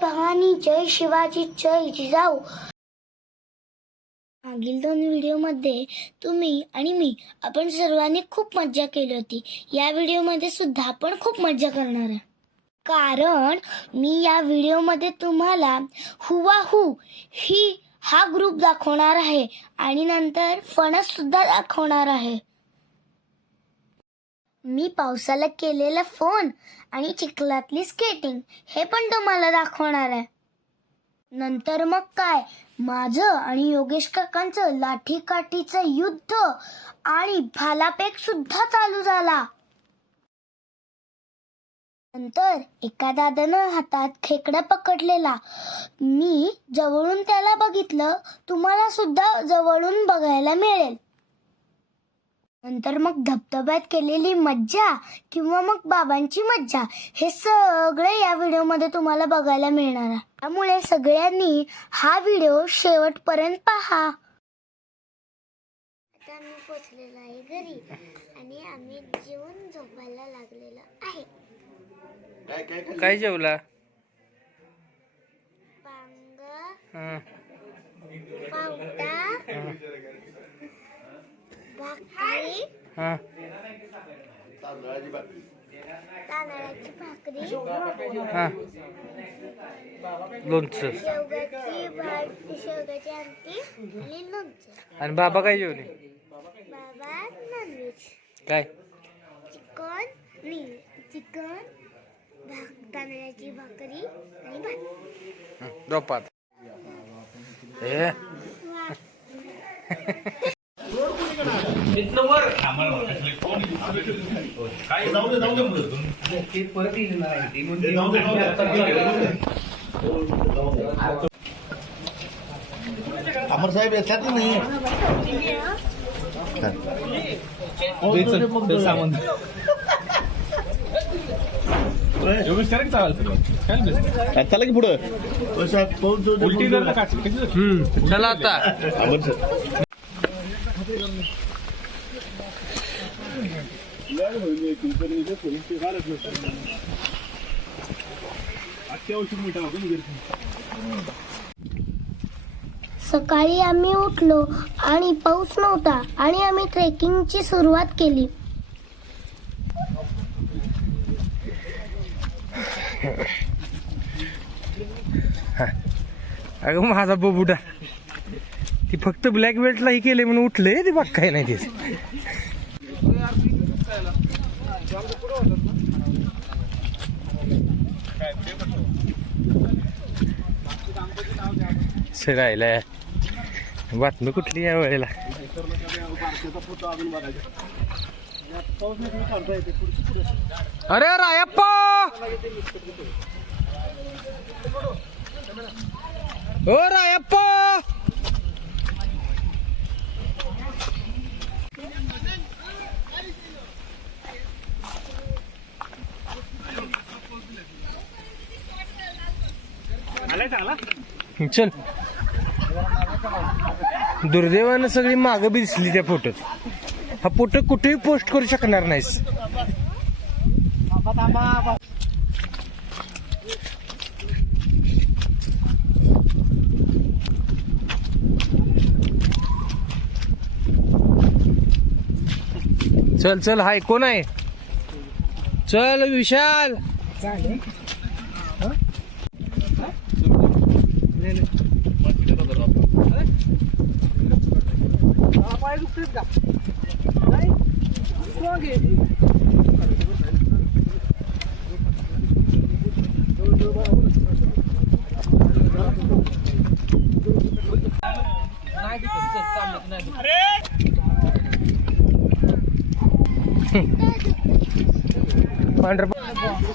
भवानी जय शिवाजी जय जिजाऊ. मागील दोन व्हिडिओमध्ये तुम्ही आणि मी आपण सर्वांनी खूप मज्जा केली होती. या व्हिडिओमध्ये सुद्धा आपण खूप मज्जा करणार आहे कारण मी या व्हिडिओमध्ये तुम्हाला हुवा हु ही हा ग्रुप दाखवणार आहे आणि नंतर फणस सुद्धा दाखवणार आहे. मी पावसाला केलेला फोन आणि चिखलातली स्केटिंग हे पण तुम्हाला दाखवणार आहे. नंतर मग काय? माझं आणि योगेश काकांचं लाठी काठीचं युद्ध आणि भालापेक सुद्धा चालू झाला. नंतर एका दादानं हातात खेकडा पकडलेला. मी जवळून त्याला बघितलं तुम्हाला सुद्धा जवळून बघायला मिळेल. नंतर मग धबधब्यात केलेली मज्जा किंवा मग बाबांची मज्जा हे सगळं या व्हिडिओमध्ये तुम्हाला बघायला मिळणार आहे. त्यामुळे सगळ्यांनी हा व्हिडिओ शेवटपर्यंत पहा. आता आम्ही पोचलेलो आहे घरी आणि आम्ही जेवण झोपायला लागलेलो आहे. काय जेवला? पांग हं, पावटा भाकरी. हं. तांदळाची भाकरी. हं. लोणचं. शेवगाची भाजी शेवगाची आमटी आणि लोणचं. आणि बाबा काय जेवले? बाबा नॉनव्हेज. काय? चिकन नाही चिकन भाक तांदळाची भाकरी आणि भात. हं, रोपात ए अमर साहेब येतात की नाही? चला की पुढं. हम्म, चला आता. अमर साहेब. सकाळी आम्ही उठलो आणि पाऊस नव्हता आणि आम्ही ट्रेकिंगची सुरुवात केली. अगं माझा बबुडा. ती फक्त ब्लॅक बेल्टला ही केले म्हणून उठले ते बघ काय नाही ते. राहिलाय. बातमी कुठली या वेळेला? अरे रायप्पा! ओ रायप्पा! चल. दुर्दैवानं सगळी मागं बी दिसली त्या फोटोत. हा फोटो कुठेही पोस्ट करू शकणार नाहीस. चल चल हाय कोण आहे? चल विशाल.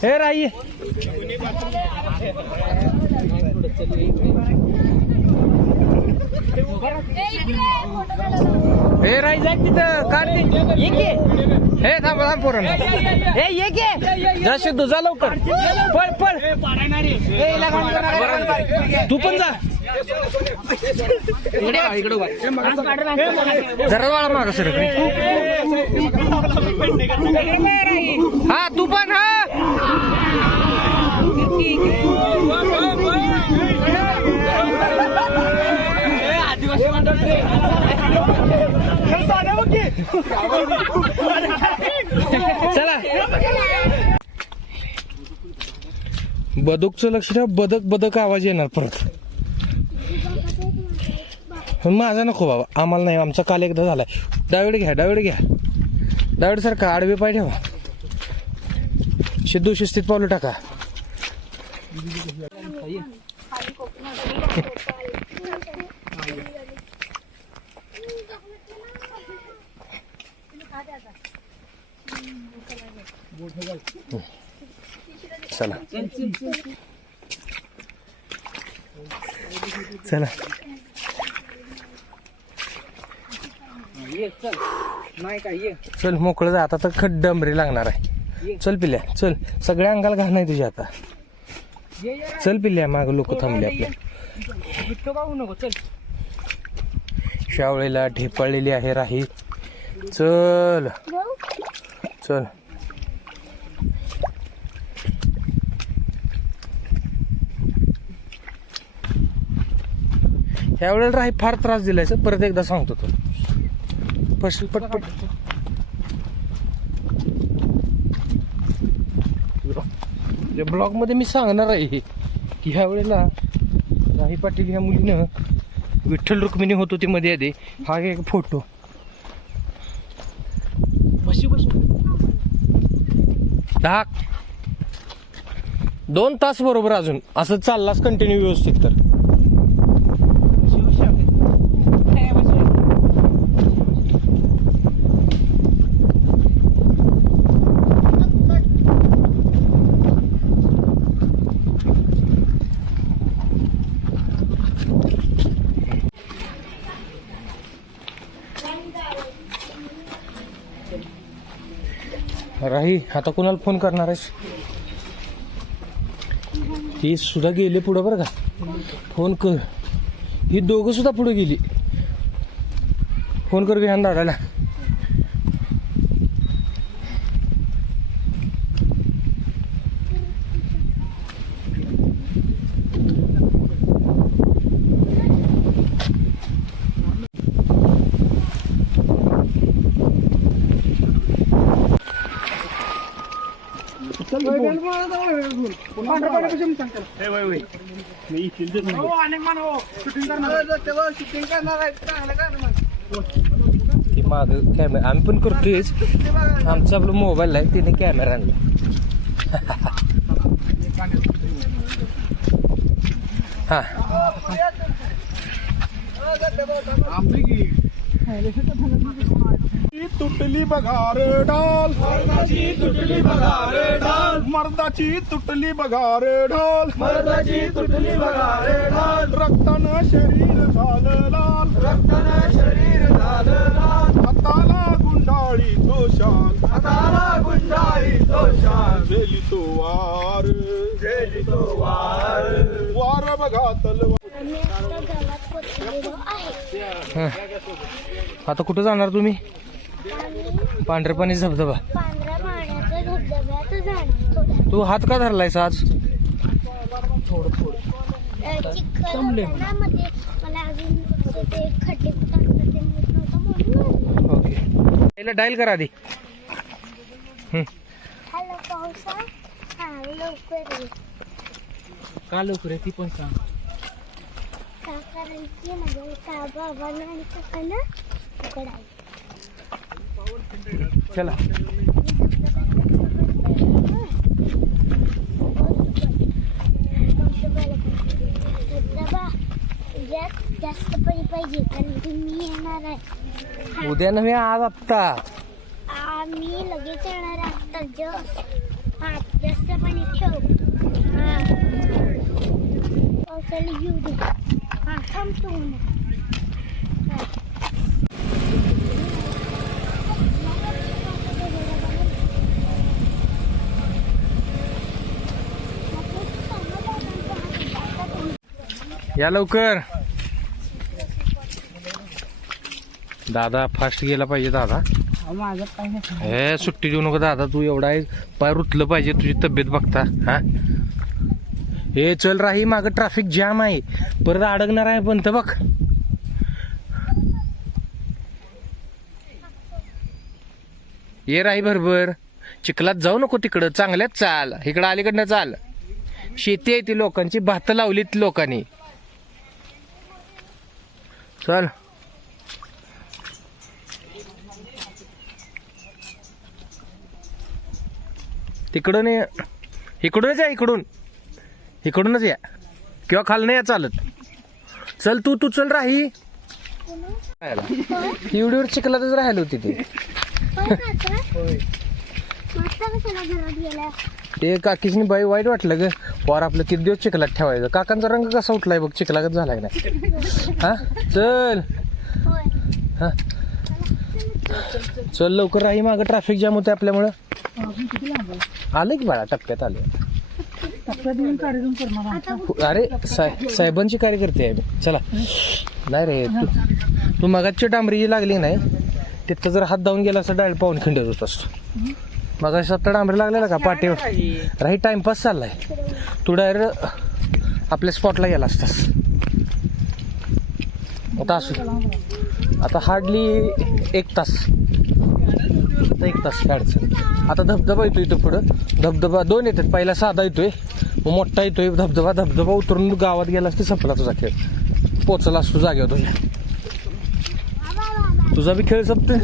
हे राई. हे राही जाय तिथं काढते ये हे थांब थांब पोरण हे ये की. जा शुद्ध लवकर. पळ पळ. तू पण जा. जरा वाळा माग सर हा तू पण हा. चला. बदकचं लक्ष ठेवा. बदक बदक आवाज येणार परत. माझा नको बाबा. आम्हाला नाही आमचा काल एकदा झालाय. डावीड घ्या डावीड घ्या. डावीड सारखा आडवे पाय ठेवा. शिद्धू शिस्तीत पावलं टाका. चला. चला. चल मोकळं जा. आता तर खड्ड डंबरी लागणार आहे. चल पिल्या. चल. सगळ्या अंगाला घाण आहे तुझ्या आता. चल पिल्या. माग लोक थांबले आपल्या शावळीला ढेपाळलेली आहे राही. चल. चल. त्यावेळेला राही फार त्रास दिलाय सर. परत एकदा सांगतो तो. पट पटपट ब्लॉगमध्ये मी सांगणार आहे की ह्या वेळेला राही पाटील ह्या मुलीनं विठ्ठल रुक्मिणी होत होती मध्ये आधी. हा एक फोटो. दहा दोन तास बरोबर अजून. असं चाललास कंटिन्यू व्यवस्थित तर. राही आता कोणाला फोन करणार आहेस? ही सुद्धा गेले पुढं बरं का. फोन कर. ही दोघं सुद्धा पुढे गेली. फोन कर विहान दादाला. ती माग कॅमेरा आम्ही पण करतोयच आमचा आपला मोबाईल आहे तिने कॅमेरा आणला हा तुटली बघार ढाल मर्दाची तुटली बघार ढाल मर्दाची तुटली बघार ढाल मर्दाची तुटली बघार ढाल रक्तानं शरीर झालं लाल. रक्तानं शरीर झालं लाल. हाताला गुंडाळी तो शाल. हाताला गुंडाळी तो शाल. झेली तो वार. झेली तो वार. वार बघा तलवार. आता कुठं जाणार तुम्ही? पांढरे पाणी धबधबा. पांढऱ्या तू हात का धरलायस आज? चिखल होता मला अजून ते खड्डे नव्हतं म्हणून. ओके. पहिला डायल करा आधी. हम्म. हॅलो पावसा? हा लवकर ये. का लवकर आहे ती पण सांग. का? कारण की माझ्या का बाबांना आणि काकांना चला. जास्त पाणी पाहिजे कारण की मी येणार आहे उद्या नव्हे आज आत्ता आम्ही लगेच येणार आत्ता आता जस्ट हा जास्त पाणी ठेव हा. पावसाला येऊ दे. हा थांबतो या लवकर. दादा फास्ट गेला पाहिजे दादा. हे सुट्टी देऊ नको दादा तू एवढा आहे पाय रुतलं पाहिजे तुझी तब्येत बघता हा? हे चल राही माग ट्रॅफिक जाम आहे. परत अडकणार आहे पण तर बघ. ये राही बरोबर चिखलात जाऊ नको तिकडं चांगल्याच चाल. इकडं अलीकडनं चाल. शेती आहे ती लोकांची भात लावलीत लोकांनी. चल तिकडून ये. इकडूनच या इकडून. इकडूनच या. किंवा खाल नाही या चालत. चल तू तू चल राही. एवढीवर चिखलातच राहिलो होती ते. ते काकीसनी बाई वाईट वाटलं ग. पोर आपलं किती दिवस चिखलात ठेवायचं? काकांचा रंग कसा उठलाय बघ चिखलागत झालाय ना हा? चल. हा? चल लवकर राही माग ट्रॅफिक जाम होते आपल्यामुळं. आलं की बाळा टप्प्यात आलं. अरे साहेबांची कार्यकर्ते आहे मी चला. नाही रे तू तू मगाची डांबरी लागली नाही तिथं जर हात धावून गेला असं डायरेक्ट पाहून खिंडत होत असतो. मग सत्ता डांबरी लागलेला का पाठीवर? राही टाइमपास चाललाय. तू डायरेक्ट आपल्या स्पॉटला गेला असतास. आता असू आता हार्डली एक तास. आता एक तास काढचं आता धबधबा येतो इथं पुढं. धबधबा दोन येतात. पहिला साधा येतोय. मग मोठा येतोय. धबधबा धबधबा उतरून गावात गेलास की संपला तुझा खेळ. पोचला असतो जागेवर तुझ्या. तुझा बी खेळ संपतोय.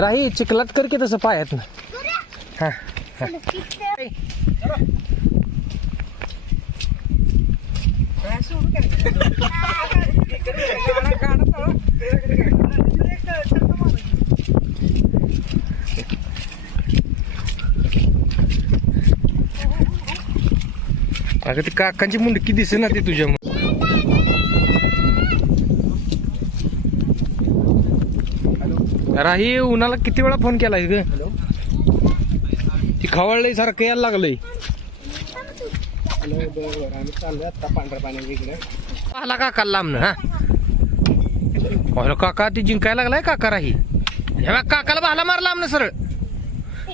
राही चिखलात कर की तसं पायात ना हा हा. अगं ती काकांची मुंडकी दिसे ना ती तुझ्या राही उन्हाला किती वेळा फोन केला ग? हॅलो? खवळलंय सारखं यायला लागलंय. पाहला काका लांब हा? काका ती जिंकायला लागलाय काका राही. हे बघ, काकाला भाला मार लांब सरळ.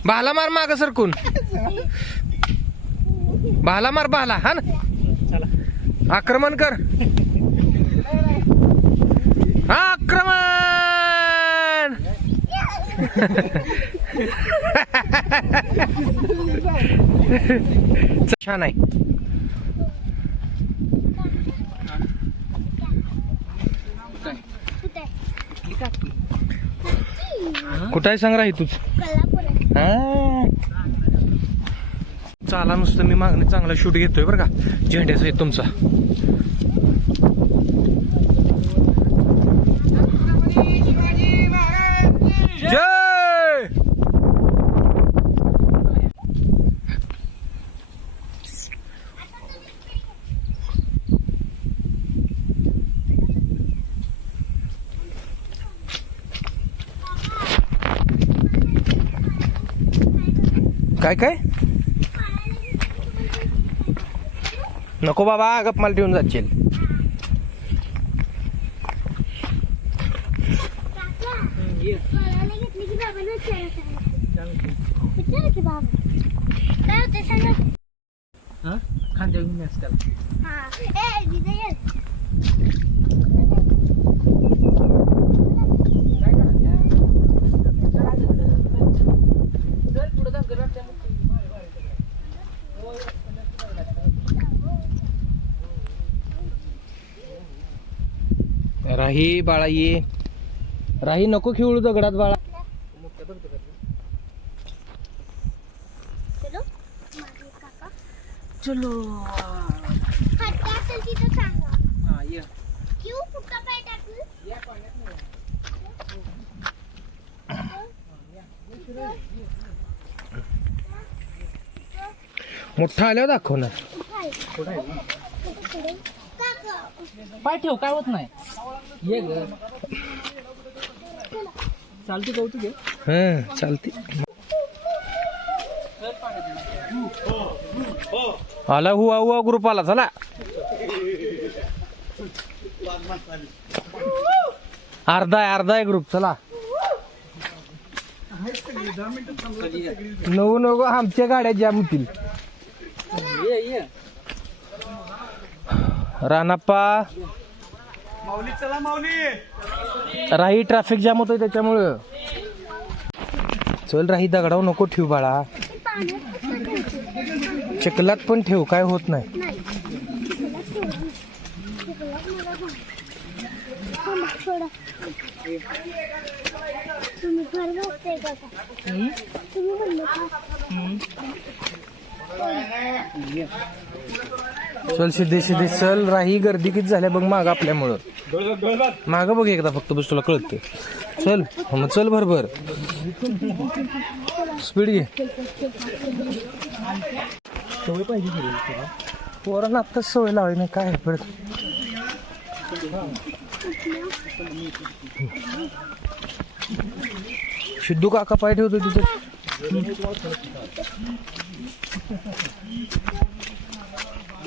भाला मार माग सरकून. भाला मार भाला हा ना? आक्रमण कर. आक्रमण! छान आहे. कुठं आहे सांग राही तूच. चाला नुसतं मी मागणी चांगला शूट घेतोय बरं का. झेंड्याचा आहे तुमचा जय काय काय? नको बाबा गप मला ठेवून जाशील. खांद्या घेऊन यास त्याला हा ए विजय ये. राही बाळा ये. राही नको खेळू दगडात बाळा. चलो. मोठा आल्यावर दाखव ना पाय ठेव काय होत नाही. ये ग. चालते कौतुक हं चालते. आला हुआ हुआ ग्रुप आला चला. अर्धा आहे अर्धा आहे ग्रुप चला. नऊ नऊ आमच्या गाड्या जाम होतील. रानाप्पा. राही ट्रॅफिक जाम होतोय त्याच्यामुळं. चल राही दगडाव नको ठेव बाळा. चिखलात पण ठेव काय होत नाही. चल सिद्धे सिद्धे चल राही गर्दी किती झाल्या बघ माग आपल्यामुळं. माग बघ एकदा फक्त बस तुला कळते चल मग चल बरोबर स्पीड घे. सवय पाहिजे पोरांना आत्ताच सवय लावली नाही काय परत? सिद्धू काका पाय ठेवतो तिथे.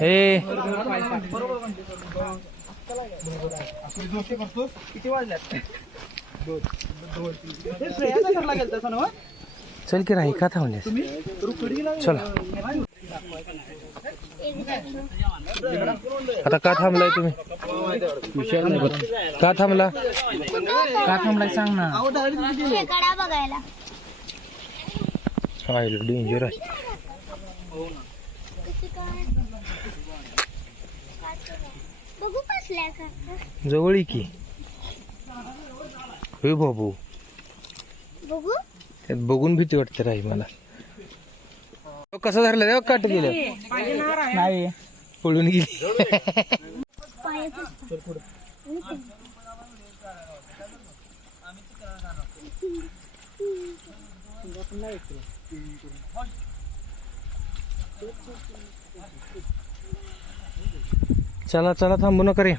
हे चल की राही का थांबले चला. आता का थांबलाय तुम्ही? का थांबला? का थांबलाय सांग ना. डेंजर आहे. बघू कसल्या का जवळ ये की. हे बाबू. बघू? त्यात बघून भीती वाटते राही मला. तो कसं धरलं तेव्हा काट गेलं. नाही पळून गेली पायात चला चला थांबू नका रे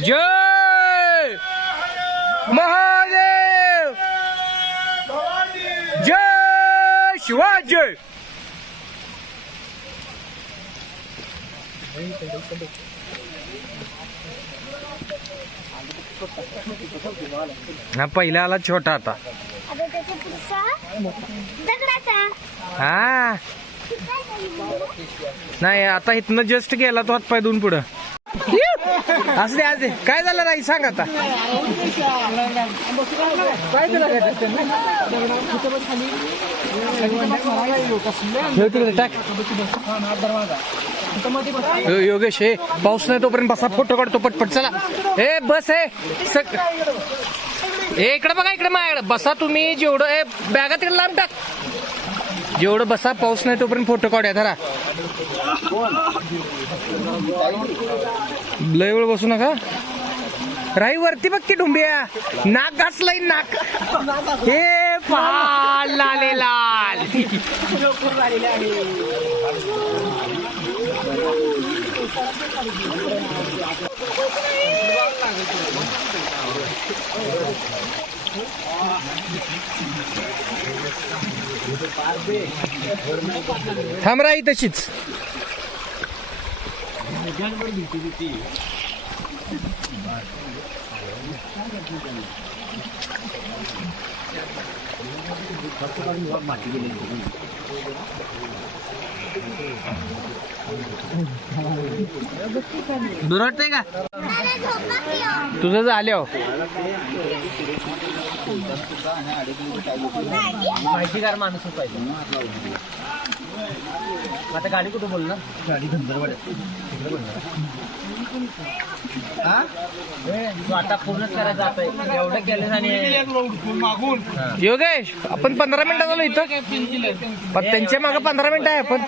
जय महादेव जय शिवाजी हा पहिला आला छोटा आता. हा. नाही आता इथनं जस्ट गेला तो हातपाय दोन पुढं. असं दे दे. काय झालं राही सांग आता. टाक योगेश हे पाऊस नाही तोपर्यंत बसा फोटो काढतो पटपट. चला. ए बस हे सग- ए इकडे बघा इकडे माझ्याकडे बसा तुम्ही जेवढं ए बॅगा तिकडे लांब टाक. जेवढं बसा पाऊस नाही तोपर्यंत फोटो काढूया धरा. लय वेळ बसू नका. राही वरती बघ की डुंबिया. नाक घासलंय नाक. हे पहा लाले लाल. थांबराई राही तशीच. दुरटते का? तुझं झालं हो. माहितीगार माणूस पाहिजे आता गाडी कुठं बोल ना गाडी तू आता पूर्णच करायला जातोय एवढं केलं आणि योगेश आपण पंधरा मिनिटात आलो इथं. पण त्यांच्या मागे पंधरा मिनिटं आहे आपण.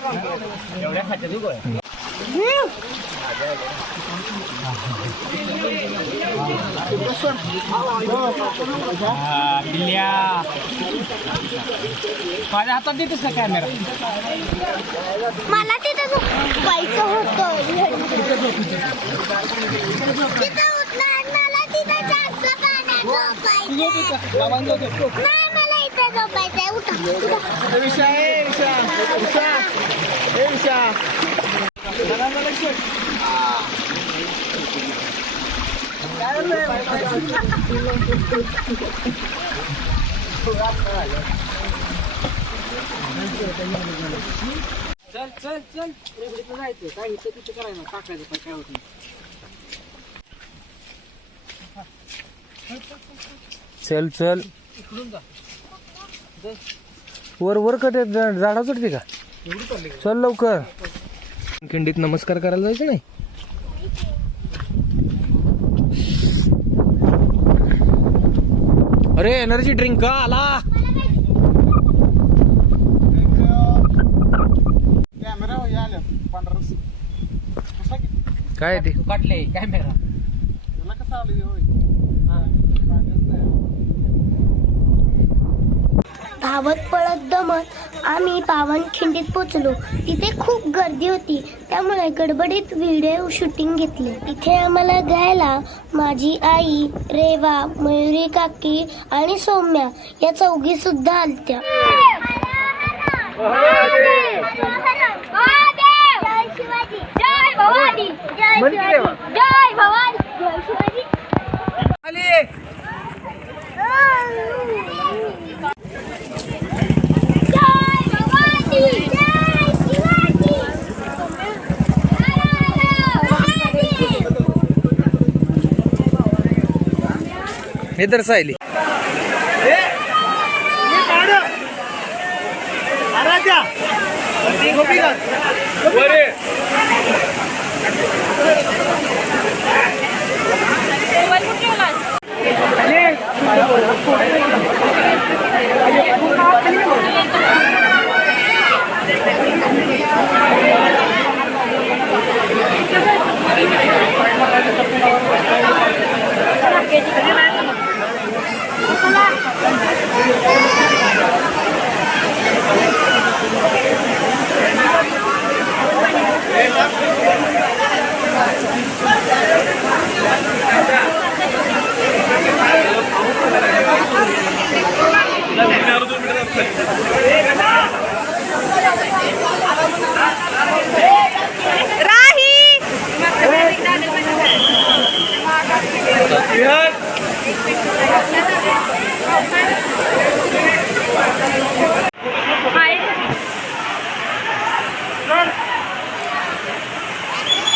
एवढ्या खात्यात माझ्या हातात देतोस का कॅमेरा मला तिथं झोपायचं होतं तिथं उठणार मला तिथं जास्त पाण्यात झोपायचं नाही मला इथं झोपायचंय. उठा चल चल चल. इकडे जायचं. काय इथं तिथं करायचं टाकायचं काय काय होत चल चल. वर वर कट झाडा चढते का? चल लवकर. खिंडीत नमस्कार करायला जायचं नाही? अरे एनर्जी ड्रिंक का? आला. कॅमेरा आल्या पांढरा कसा किती काय ते? काटले कॅमेरा त्याला कसा आलं धावत पळत दमत आम्ही पावनखिंडीत पोचलो. तिथे खूप गर्दी होती. त्यामुळे गडबडीत व्हिडिओ शूटिंग घेतले. तिथे आम्हाला घ्यायला माझी आई रेवा मयुरी काकी आणि सौम्या या चौघी सुद्धा आलत्या जय भवानी जय शिवाजी जय भवानी जय शिवाजी इधर सायली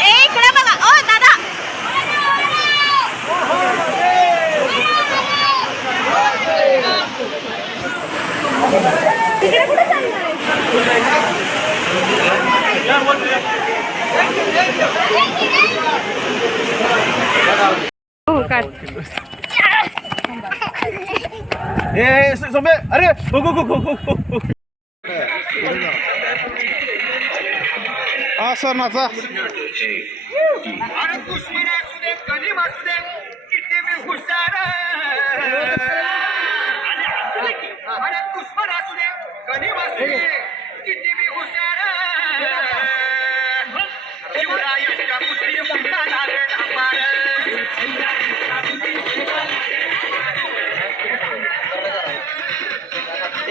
इकडे बघा ओ दादा सोमे अरे हो हा सर नाचा. अरे दुश्मन असू दे कधी असू दे किती मी हुशार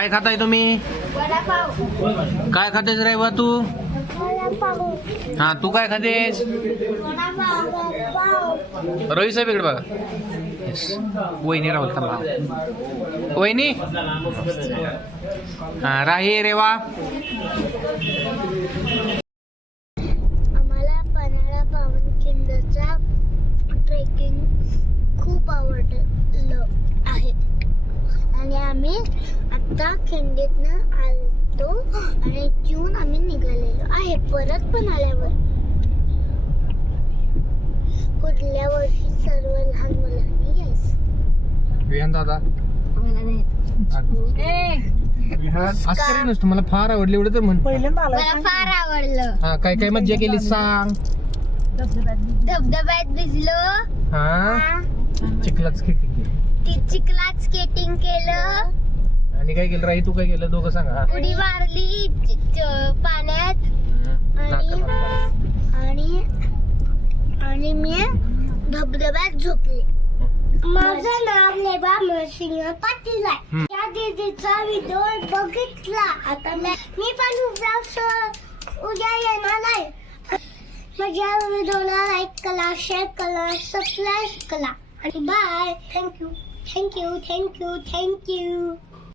काय खाताय तुम्ही? काय खातेस रे बा तू? हा तू काय खातेस? रवी साहेब इकडे बघा. वहिनी राहुल थांबा. वहिनी? हा राही रेवा आम्हाला पन्हाळा पावनखिंडचा ट्रेकिंग खूप आवडलं आहे आणि आम्ही आत्ता खिंडीतनं आलतो आणि जून आम्ही निघालेलो आहे परत पन्हाळ्यावर पुढल्या वर्षी सर्व लहान मुलांनी यायचं विहान दादा. आश्चर्य नसतं मला फार आवडले एवढं तर म्हण. पहिल्यांदा आला मला फार आवडलं. हा काय काय मज्जा केली सांग. धबधब्यात भिजलो. हा? चिखलाच खेती ती चिखलात स्केटिंग केलं. आणि काय केलं? राही तू काय केलं? दोघं सांगा. हा. उडी मारली च- च- पाण्यात. हम्म. आणि आणि मी धबधब्यात झोपले माझं नाव नेबा नरसिंह पाटील आहे त्या दीदीचा व्हिडिओ बघितला आता मी मी पण उद्या उद्या येणार आहे माझ्या व्हिडिओला लाईक करा शेअर करा सबस्क्राईब करा आणि bye thank you thank you thank you thank you